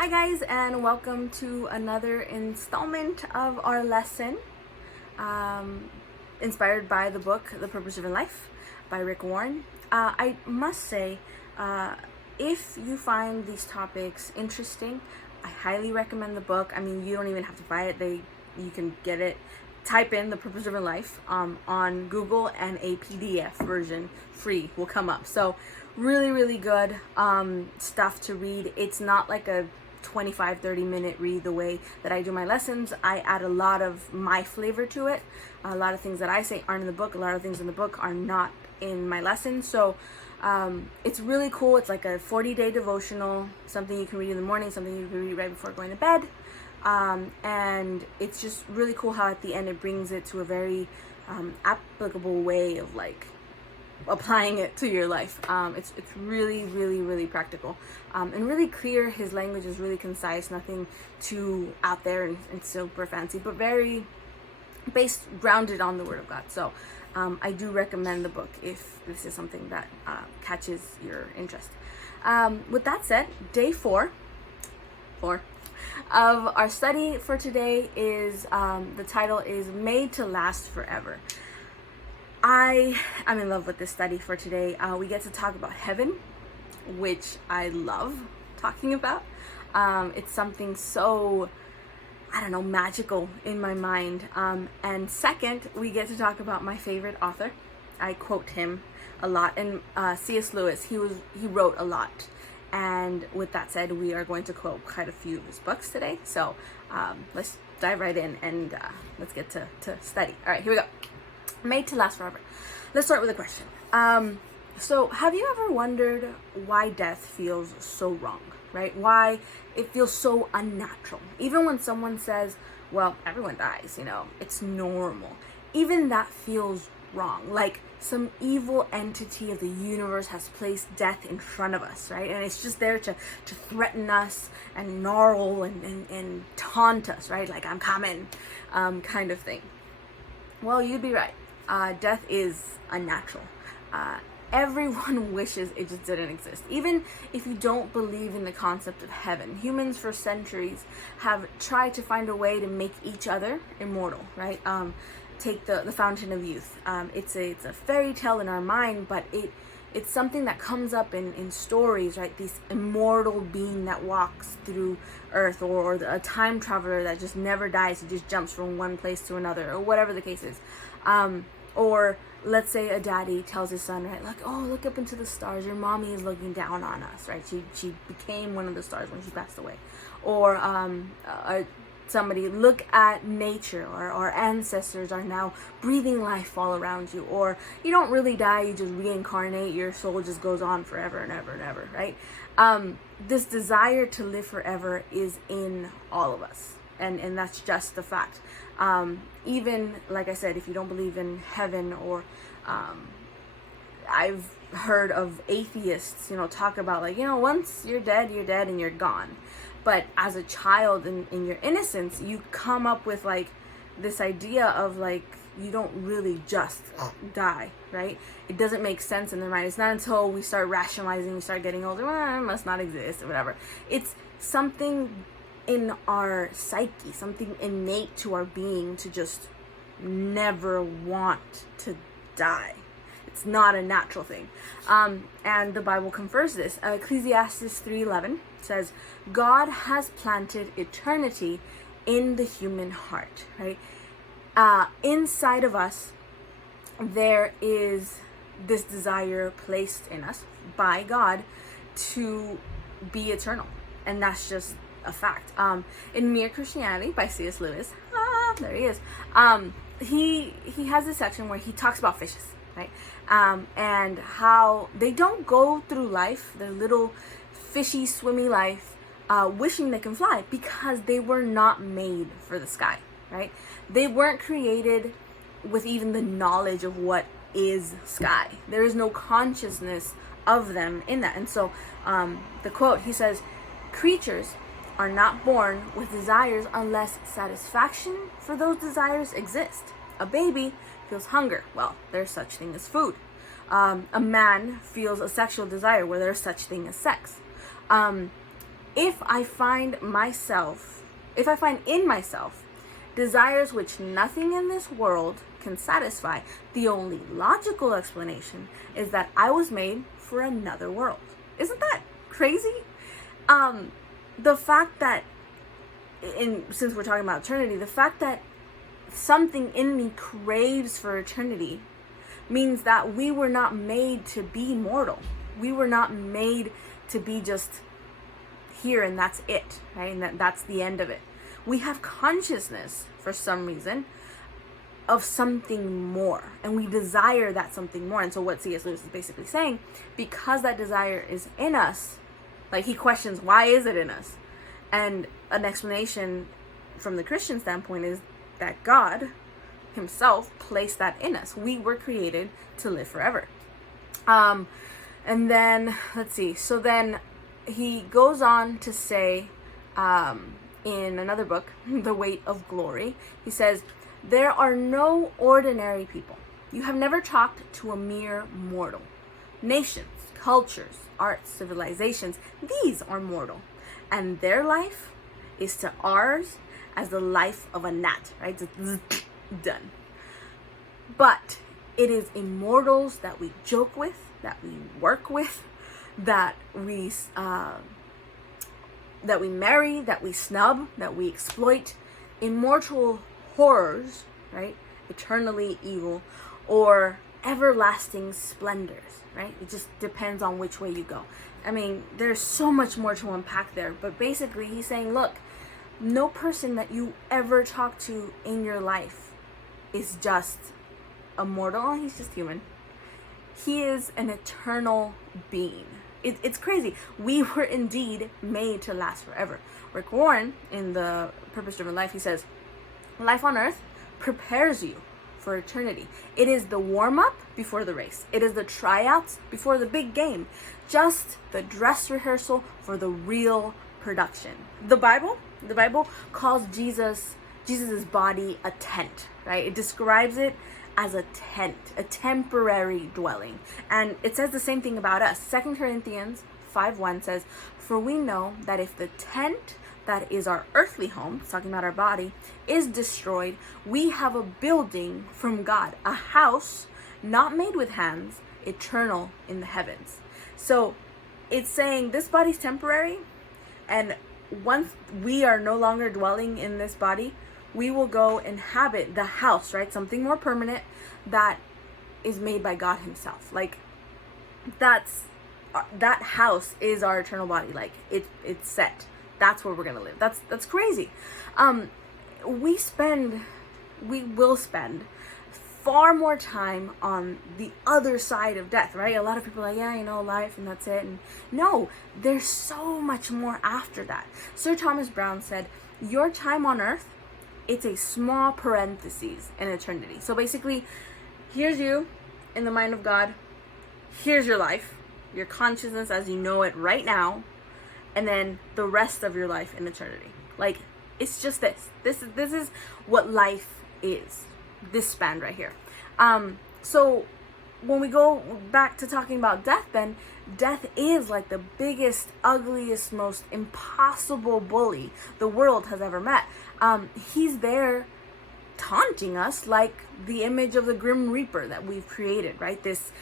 Hi guys, and welcome to another installment of our lesson, inspired by the book The Purpose-Driven Life by Rick Warren. I must say, if you find these topics interesting, I highly recommend the book. I mean, you don't even have to buy it. You can get it. Type in The Purpose-Driven Life on Google, and a PDF version free will come up. So really good stuff to read. It's not like a 25-30 minute read the way that I do my lessons. I add a lot of my flavor to it. A lot of things that I say aren't in the book. A lot of things in the book are not in my lessons. So it's really cool. It's like a 40-day devotional, something you can read in the morning, something you can read right before going to bed. And it's just really cool how at the end it brings it to a very applicable way of like applying it to your life. It's really practical and really clear. His language is really concise, nothing too out there and super fancy, but very grounded on the Word of God. So I do recommend the book if this is something that catches your interest. With that said, day four of our study for today is the title is Made to Last Forever. I'm in love with this study for today. We get to talk about heaven, which I love talking about. It's something so, magical in my mind. And second, we get to talk about my favorite author. I quote him a lot. And C.S. Lewis, he wrote a lot. And with that said, we are going to quote quite a few of his books today. So let's dive right in and let's get to study. All right, here we go. Made to last forever. Let's start with a question. So have you ever wondered why death feels so wrong, right? Why it feels so unnatural? Even when someone says, well, everyone dies, it's normal. Even that feels wrong. Like some evil entity of the universe has placed death in front of us, right? And it's just there to threaten us and gnarl and taunt us, right? Like, I'm coming, kind of thing. Well, you'd be right. Death is unnatural. Everyone wishes it just didn't exist. Even if you don't believe in the concept of heaven, humans for centuries have tried to find a way to make each other immortal, right? Take the Fountain of Youth. It's a fairy tale in our mind, but it's something that comes up in stories, right? This immortal being that walks through earth, or a time traveler that just never dies. He just jumps from one place to another, or whatever the case is. Or let's say a daddy tells his son, right, like, oh, look up into the stars. Your mommy is looking down on us, right? She became one of the stars when she passed away. Or somebody, look at nature, or our ancestors are now breathing life all around you. Or you don't really die, you just reincarnate, your soul just goes on forever and ever and ever, right? This desire to live forever is in all of us, and that's just the fact. Even, like I said, if you don't believe in heaven, or I've heard of atheists, talk about like, once you're dead and you're gone. But as a child, in your innocence, you come up with like this idea of like, you don't really just die, right? It doesn't make sense in their mind. It's not until we start rationalizing, we start getting older, well, it must not exist, or whatever. It's something in our psyche, something innate to our being, to just never want to die. It's not a natural thing. And the Bible confirms this. Ecclesiastes 3:11 says, God has planted eternity in the human heart, right? Inside of us, there is this desire placed in us by God to be eternal. And that's just a fact. In Mere Christianity by C.S. Lewis, there he is. He has a section where he talks about fishes, right? And how they don't go through life, their little fishy, swimmy life, wishing they can fly, because they were not made for the sky, right? They weren't created with even the knowledge of what is sky. There is no consciousness of them in that. And so the quote, he says, creatures are not born with desires unless satisfaction for those desires exist. A baby feels hunger. Well, there's such thing as food. A man feels a sexual desire where there's such thing as sex. if I find in myself desires which nothing in this world can satisfy, the only logical explanation is that I was made for another world. Isn't that crazy? The fact that, since we're talking about eternity, the fact that something in me craves for eternity means that we were not made to be mortal. We were not made to be just here and that's it, right? And that's the end of it. We have consciousness for some reason of something more, and we desire that something more. And so what C.S. Lewis is basically saying, because that desire is in us, like, he questions, why is it in us? And an explanation from the Christian standpoint is that God himself placed that in us. We were created to live forever. And then, let's see. So then he goes on to say, in another book, The Weight of Glory, he says, there are no ordinary people. You have never talked to a mere mortal. Nations, cultures, arts, civilizations, these are mortal. And their life is to ours as the life of a gnat, right? Just done. But it is immortals that we joke with, that we work with, that we marry, that we snub, that we exploit. Immortal horrors, right? Eternally evil, or everlasting splendors, right? It just depends on which way you go. I mean, there's so much more to unpack there, but basically he's saying, look, no person that you ever talk to in your life is just a mortal. He's just human. He is an eternal being. It's crazy. We were indeed made to last forever. Rick Warren, in The Purpose-Driven Life, he says, life on earth prepares you for eternity. It is the warm-up before the race. It is the tryouts before the big game. Just the dress rehearsal for the real production. The Bible calls Jesus's body a tent, right? It describes it as a tent, a temporary dwelling. And it says the same thing about us. 2 Corinthians 5:1 says, for we know that if the tent that is our earthly home, talking about our body, is destroyed, we have a building from God, a house not made with hands, eternal in the heavens. So it's saying this body's temporary, and once we are no longer dwelling in this body, we will go inhabit the house, right? Something more permanent that is made by God himself. Like, that house is our eternal body. Like, it's set. That's where we're gonna live. That's crazy. We will spend far more time on the other side of death, right? A lot of people are like, yeah, life and that's it. And no, there's so much more after that. Sir Thomas Browne said, your time on earth, it's a small parenthesis in eternity. So basically, here's you in the mind of God. Here's your life, your consciousness as you know it right now, and then the rest of your life in eternity. Like, it's just this. This is what life is. This span right here. So when we go back to talking about death, then death is like the biggest, ugliest, most impossible bully the world has ever met. He's there taunting us like the image of the Grim Reaper that we've created, right? This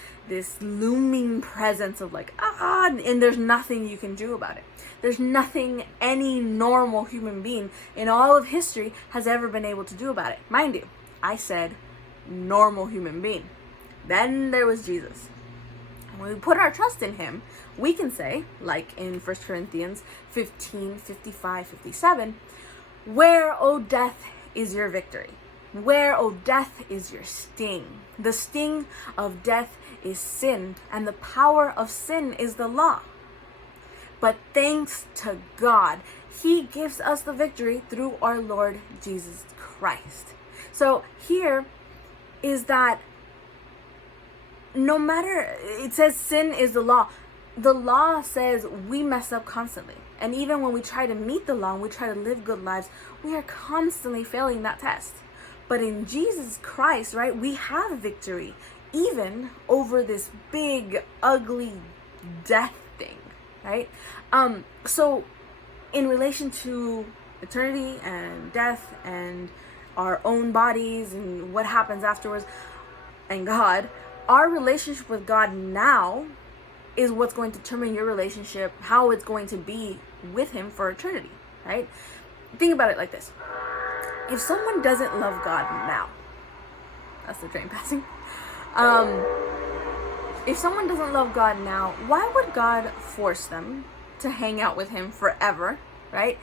looming presence of like, and there's nothing you can do about it. There's nothing any normal human being in all of history has ever been able to do about it. Mind you, I said normal human being. Then there was Jesus. When we put our trust in him, we can say, like in 1 Corinthians 15:55-57, where, O death, is your victory? Where, O death, is your sting? The sting of death is sin, and the power of sin is the law. But thanks to God, he gives us the victory through our Lord Jesus Christ. So here is that no matter, it says sin is the law. The law says we mess up constantly. And even when we try to meet the law and we try to live good lives, we are constantly failing that test. But in Jesus Christ, right, we have victory even over this big, ugly death thing, right? So in relation to eternity and death and our own bodies and what happens afterwards and God, our relationship with God now is what's going to determine your relationship, how it's going to be with him for eternity, right? Think about it like this. If someone doesn't love God now, that's the train passing. If someone doesn't love God now, why would God force them to hang out with him forever, right?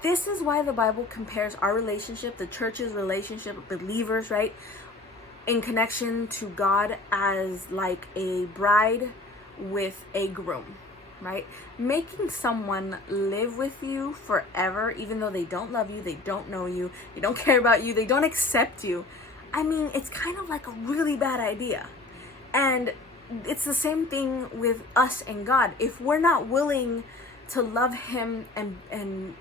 This is why the Bible compares our relationship, the church's relationship with believers, right, in connection to God as like a bride with a groom, right? Making someone live with you forever, even though they don't love you, they don't know you, they don't care about you, they don't accept you. I mean, it's kind of like a really bad idea. And it's the same thing with us and God. If we're not willing to love him and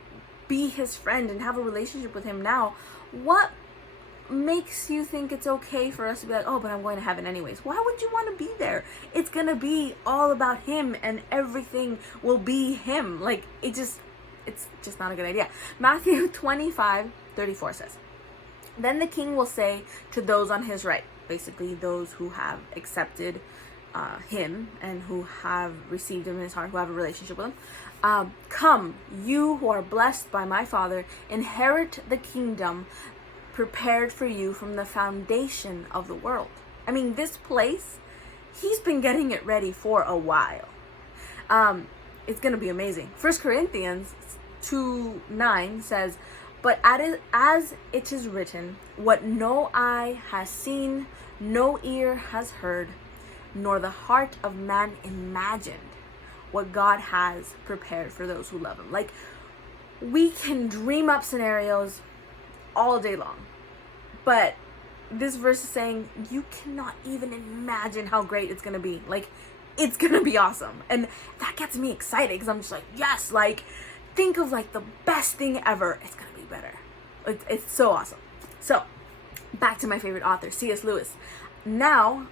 be his friend and have a relationship with him now, what makes you think it's okay for us to be like, oh, but I'm going to heaven anyways? Why would you want to be there? It's gonna be all about him and everything will be him. Like, it's just not a good idea. Matthew 25:34 says, then the king will say to those on his right, basically those who have accepted him and who have received him in his heart, who have a relationship with him, come, you who are blessed by my Father, inherit the kingdom prepared for you from the foundation of the world. I mean, this place, he's been getting it ready for a while. It's gonna be amazing. 1 Corinthians 2:9 says, but as it is written, what no eye has seen, no ear has heard, nor the heart of man imagined, what God has prepared for those who love him. Like, we can dream up scenarios all day long, but this verse is saying you cannot even imagine how great it's gonna be. Like, it's gonna be awesome, and that gets me excited because I'm just like, yes, like, think of like the best thing ever. It's gonna be better. It's so awesome. So back to my favorite author, C.S. Lewis. Now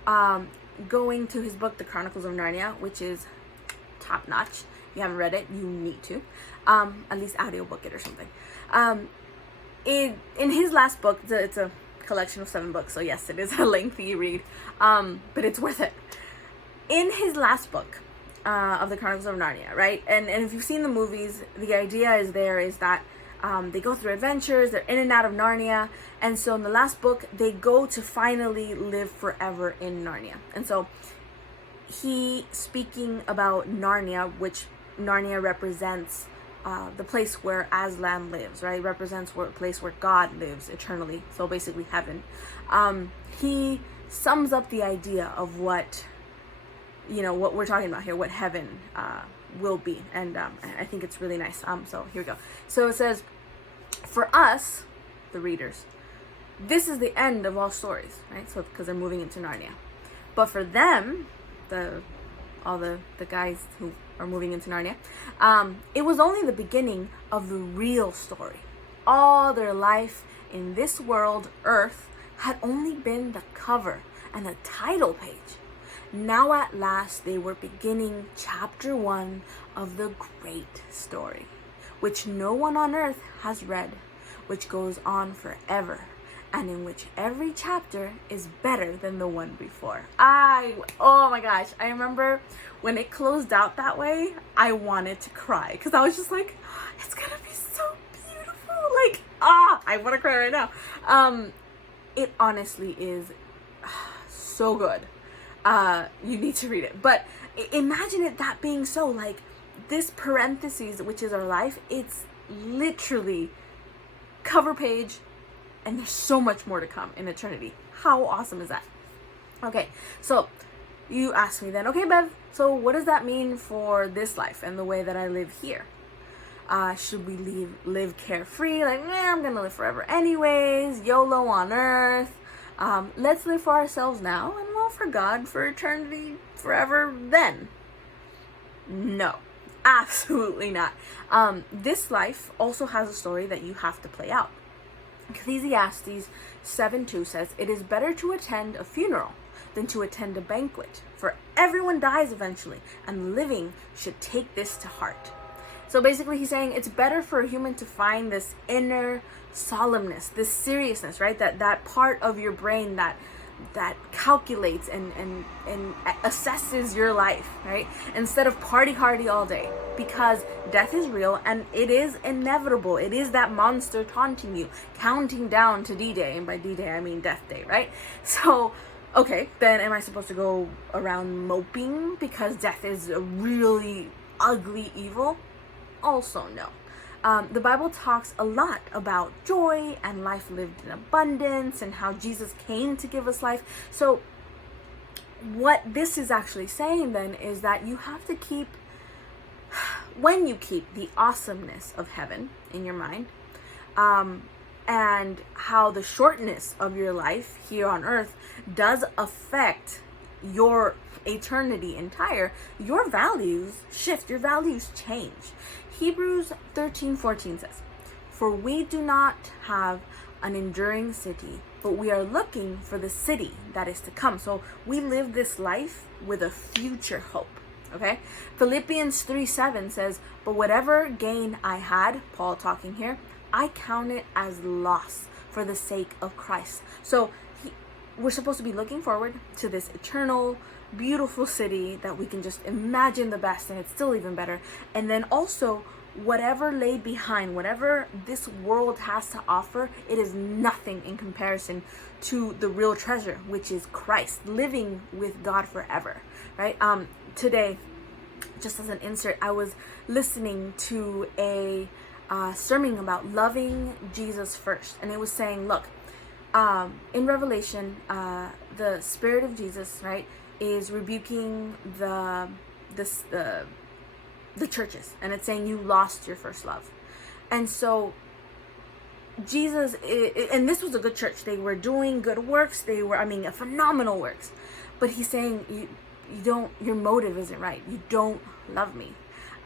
going to his book, The Chronicles of Narnia, which is top notch. If you haven't read it, you need to at least audiobook it or something. In his last book, it's a collection of 7 books, so yes, it is a lengthy read, but it's worth it. In his last book of the Chronicles of Narnia, right, and if you've seen the movies, the idea is that they go through adventures, they're in and out of Narnia, and so in the last book, they go to finally live forever in Narnia. And so he, speaking about Narnia, which Narnia represents the place where Aslan lives, right? Represents a place where God lives eternally. So basically heaven. He sums up the idea of what we're talking about here, what heaven will be. And I think it's really nice. So here we go. So it says, for us, the readers, this is the end of all stories, right? So because they're moving into Narnia. But for them, all the guys who are moving into Narnia, it was only the beginning of the real story. All their life in this world, Earth, had only been the cover and the title page. Now at last they were beginning chapter 1 of the great story, which no one on earth has read, which goes on forever, and in which every chapter is better than the one before. Oh my gosh, I remember when it closed out that way, I wanted to cry, because I was just like, it's gonna be so beautiful. Like, I want to cry right now. It honestly is so good. You need to read it. But imagine it that being so, like, this parentheses, which is our life, it's literally cover page, and there's so much more to come in eternity. How awesome is that? Okay, so you ask me then, okay, Bev, so what does that mean for this life and the way that I live here? Should we live carefree? Like, I'm gonna live forever anyways, YOLO on earth. Let's live for ourselves now and live for God for eternity forever then. No, absolutely not. This life also has a story that you have to play out. Ecclesiastes 7:2 says, it is better to attend a funeral than to attend a banquet, for everyone dies eventually, and living should take this to heart. So basically he's saying it's better for a human to find this inner solemnness, this seriousness, right? That part of your brain that calculates and assesses your life, right? Instead of party hardy all day, because death is real and it is inevitable. It is that monster taunting you, counting down to D-Day, and by D-Day I mean Death Day, right? So, okay, then am I supposed to go around moping because death is a really ugly evil? Also, no. The Bible talks a lot about joy and life lived in abundance and how Jesus came to give us life. So what this is actually saying then is that you have to keep, when you keep the awesomeness of heaven in your mind, and how the shortness of your life here on earth does affect your eternity entire, your values shift, your values change. Hebrews 13:14 says, "For we do not have an enduring city, but we are looking for the city that is to come." So we live this life with a future hope. Okay? Philippians 3:7 says, "But whatever gain I had," Paul talking here, "I count it as loss for the sake of Christ." So we're supposed to be looking forward to this eternal, beautiful city that we can just imagine the best, and it's still even better. And then also, whatever lay behind, whatever this world has to offer, it is nothing in comparison to the real treasure, which is Christ, living with God forever, right? Today, just as an insert, I was listening to a sermon about loving Jesus first, and it was saying, look, in Revelation, the Spirit of Jesus, right, is rebuking the churches, and it's saying you lost your first love. And so Jesus, and this was a good church, they were doing good works, they were, a phenomenal works, but he's saying you don't, your motive isn't right, you don't love me.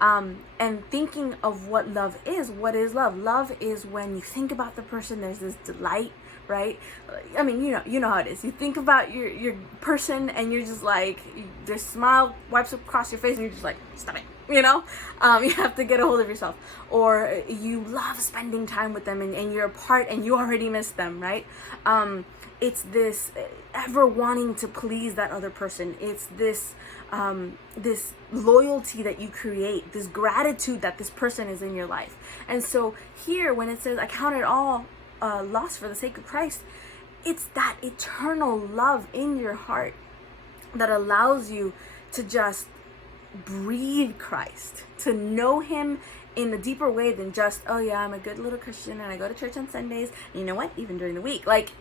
And thinking of what love is, what is love? Love is when you think about the person, there's this delight, right? You know how it is. You think about your person and you're just like, their smile wipes across your face and you're just like, stop it, you have to get a hold of yourself. Or you love spending time with them and you're apart and you already miss them, right? It's this ever wanting to please that other person. It's this this loyalty that you create, this gratitude that this person is in your life. And so here, when it says, "I count it all loss for the sake of Christ," it's that eternal love in your heart that allows you to just breathe Christ, to know him in a deeper way than just, oh yeah, I'm a good little Christian and I go to church on Sundays, and you know what, even during the week. Like,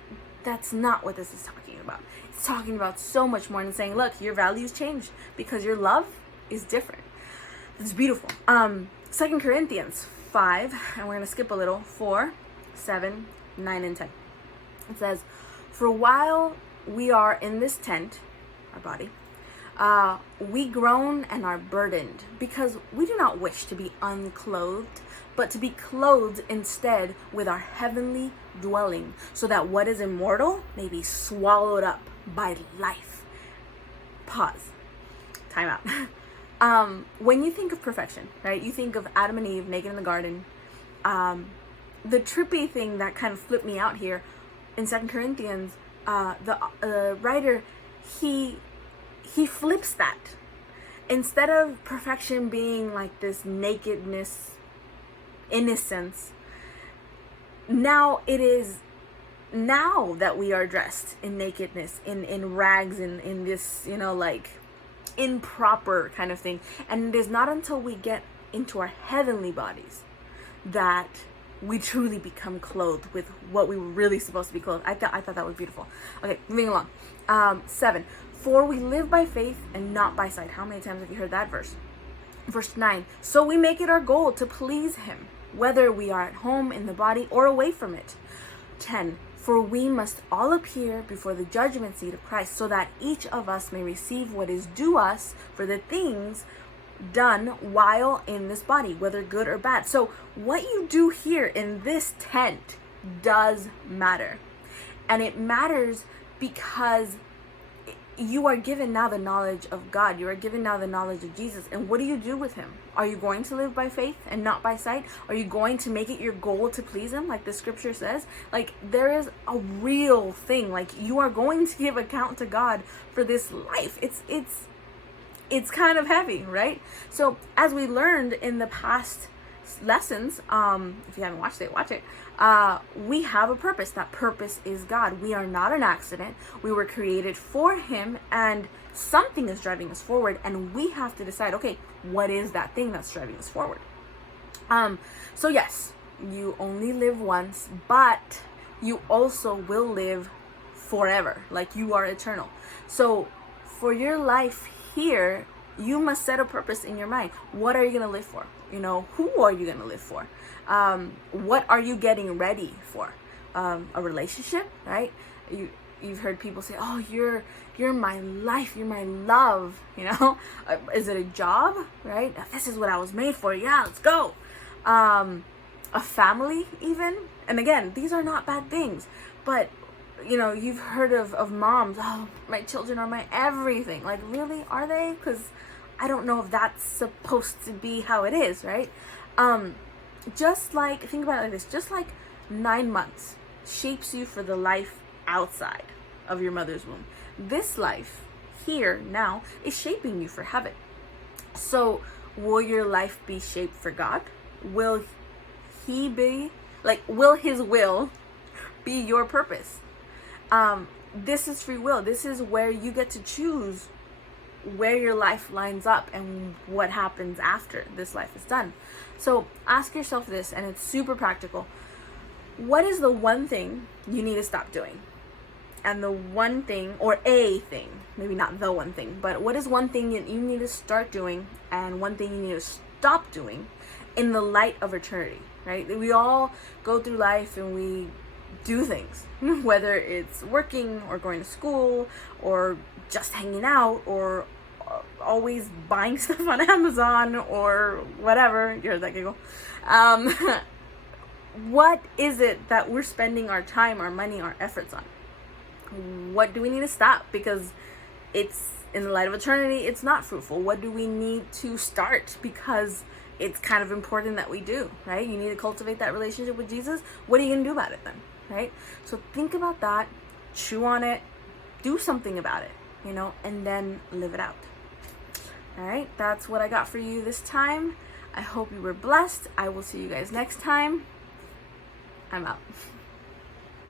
that's not what this is talking about. It's talking about so much more, and saying, look, your values change because your love is different. It's beautiful. 2 Corinthians 5, and we're going to skip a little, 4, 7, 9, and 10. It says, "For while we are in this tent," our body, "we groan and are burdened, because we do not wish to be unclothed, but to be clothed instead with our heavenly dwelling, so that what is immortal may be swallowed up by life." Pause. Time out. When you think of perfection, right, you think of Adam and Eve naked in the garden. The trippy thing that kind of flipped me out here in 2 Corinthians, the writer, he flips that. Instead of perfection being like this nakedness, innocence, now it is now that we are dressed in nakedness, in rags, in this, like improper kind of thing. And it is not until we get into our heavenly bodies that we truly become clothed with what we were really supposed to be clothed. I thought that was beautiful. Okay, moving along. 7. "For we live by faith and not by sight." How many times have you heard that verse? Verse 9. "So we make it our goal to please him, whether we are at home in the body or away from it." 10. "For we must all appear before the judgment seat of Christ, so that each of us may receive what is due us for the things done while in this body, whether good or bad." So what you do here in this tent does matter. And it matters because you are given now the knowledge of God. You are given now the knowledge of Jesus. And what do you do with him? Are you going to live by faith and not by sight? Are you going to make it your goal to please him, like the scripture says? Like, there is a real thing. Like, you are going to give account to God for this life. It's kind of heavy, right? So as we learned in the past lessons, if you haven't watched it, watch it. We have a purpose. That purpose is God. We are not an accident. We were created for him, and something is driving us forward, and we have to decide, okay, what is that thing that's driving us forward? So yes, you only live once, but you also will live forever. Like, you are eternal. So for your life here, you must set a purpose in your mind. What are you going to live for? You know, who are you going to live for? What are you getting ready for? A relationship, right? You've heard people say, "Oh, you're my life, you're my love." You know, is it a job, right? This is what I was made for. Yeah, let's go. A family, even. And again, these are not bad things, but you know, you've heard of moms. Oh, my children are my everything. Like, really, are they? Because I don't know if that's supposed to be how it is, right? Just like, think about it like this, just like 9 months shapes you for the life outside of your mother's womb, this life here now is shaping you for heaven. So will your life be shaped for God? Will his will be your purpose? This is free will. This is where you get to choose where your life lines up and what happens after this life is done. So ask yourself this, and it's super practical. What is the one thing you need to stop doing? And the one thing, or a thing, maybe not the one thing, but what is one thing that you need to start doing and one thing you need to stop doing in the light of eternity, right? We all go through life and we do things, whether it's working or going to school or just hanging out or always buying stuff on Amazon or whatever. You heard that giggle. What is it that we're spending our time, our money, our efforts on? What do we need to stop because it's, in the light of eternity, it's not fruitful? What do we need to start because it's kind of important that we do, right? You need to cultivate that relationship with Jesus. What are you going to do about it then, right? So think about that, chew on it, do something about it, you know, and then live it out. All right, that's what I got for you this time. I hope you were blessed. I will see you guys next time. I'm out.